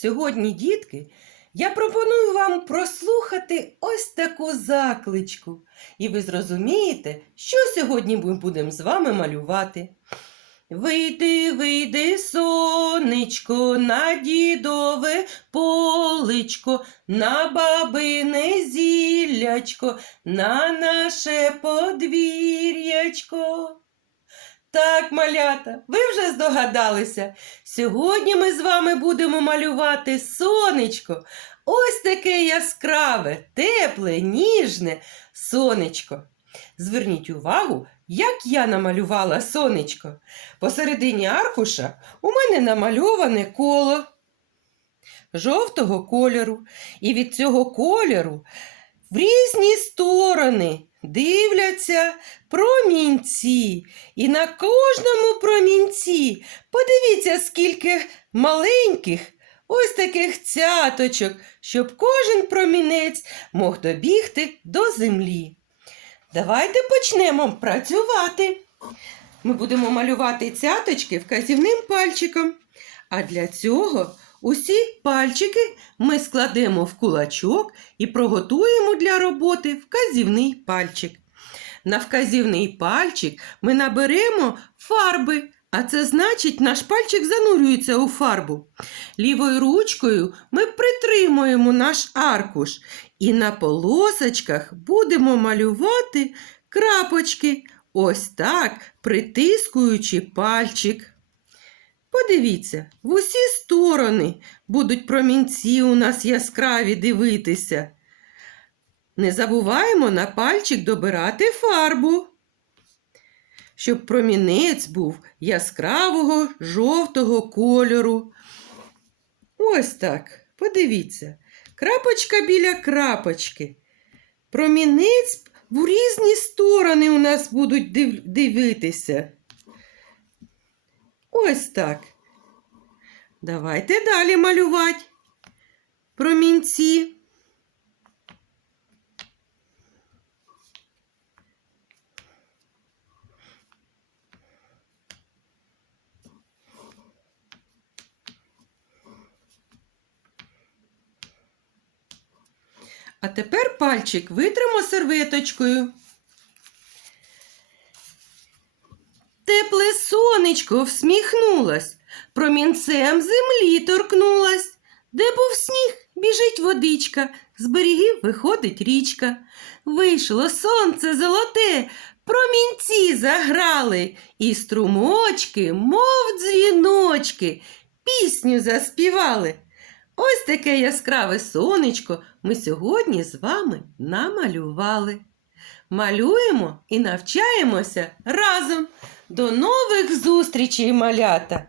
Сьогодні, дітки, я пропоную вам прослухати ось таку закличку. І ви зрозумієте, що сьогодні ми будемо з вами малювати. Вийди, вийди, сонечко, на дідове поличко, на бабине зіллячко, на наше подвір'ячко. Так, малята, ви вже здогадалися. Сьогодні ми з вами будемо малювати сонечко. Ось таке яскраве, тепле, ніжне сонечко. Зверніть увагу, як я намалювала сонечко. Посередині аркуша у мене намальоване коло жовтого кольору. І від цього кольору в різні сторони дивляться промінці. І на кожному промінці подивіться, скільки маленьких ось таких цяточок, щоб кожен промінець мог добігти до землі. Давайте почнемо працювати. Ми будемо малювати цяточки вказівним пальчиком. А для цього усі пальчики ми складемо в кулачок і проготуємо для роботи вказівний пальчик. На вказівний пальчик ми наберемо фарби, а це значить, наш пальчик занурюється у фарбу. Лівою ручкою ми притримуємо наш аркуш і на полосочках будемо малювати крапочки, ось так, притискуючи пальчик. Подивіться, в усі сторони будуть промінці у нас яскраві дивитися. Не забуваємо на пальчик добирати фарбу, щоб промінець був яскравого жовтого кольору. Ось так, подивіться, крапочка біля крапочки. Промінець в різні сторони у нас будуть див- дивитися. Ось так. Давайте далі малювати промінці. А тепер пальчик витримо серветочкою. Тепле сонечко всміхнулось, промінцем землі торкнулась. Де був сніг, біжить водичка, з берегів виходить річка. Вийшло сонце золоте, промінці заграли, і струмочки, мов дзвіночки, пісню заспівали. Ось таке яскраве сонечко ми сьогодні з вами намалювали. Малюємо і навчаємося разом. До нових зустрічей, малята!